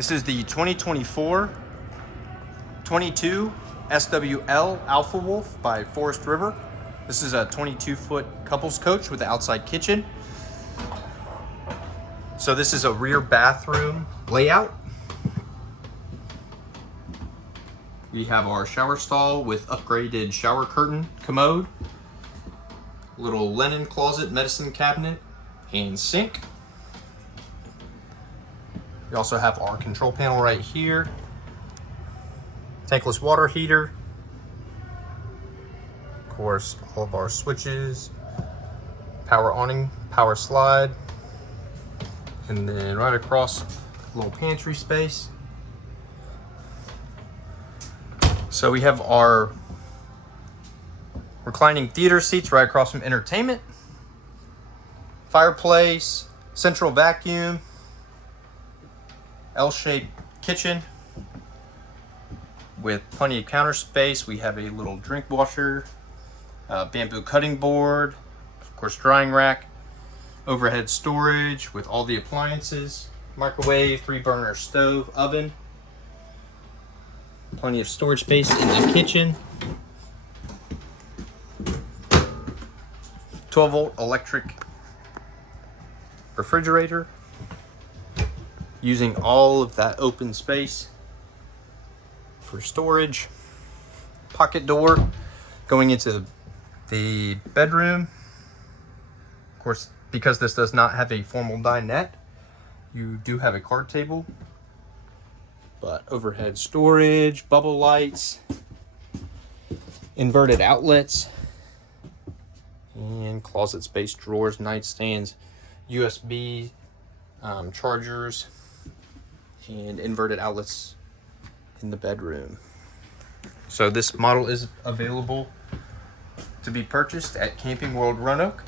This is the 2024 22 SWL Alpha Wolf by Forest River. This is a 22-foot couples coach with an outside kitchen. So this is a rear bathroom layout. We have our shower stall with upgraded shower curtain commode, little linen closet, medicine cabinet, and sink. We also have our control panel right here, tankless water heater, of course all of our switches, power awning, power slide, and then right across, a little pantry space. So we have our reclining theater seats right across from entertainment, fireplace, central vacuum, L-shaped kitchen with plenty of counter space. We have a little drink washer, bamboo cutting board, of course drying rack, overhead storage with all the appliances, microwave, 3-burner stove, oven, plenty of storage space in the kitchen, 12-volt electric refrigerator, using all of that open space for storage, pocket door going into the bedroom. Of course, because this does not have a formal dinette, you do have a card table, but overhead storage, bubble lights, inverted outlets, and closet space, drawers, nightstands, USB chargers, and inverted outlets in the bedroom. So this model is available to be purchased at Camping World Roanoke.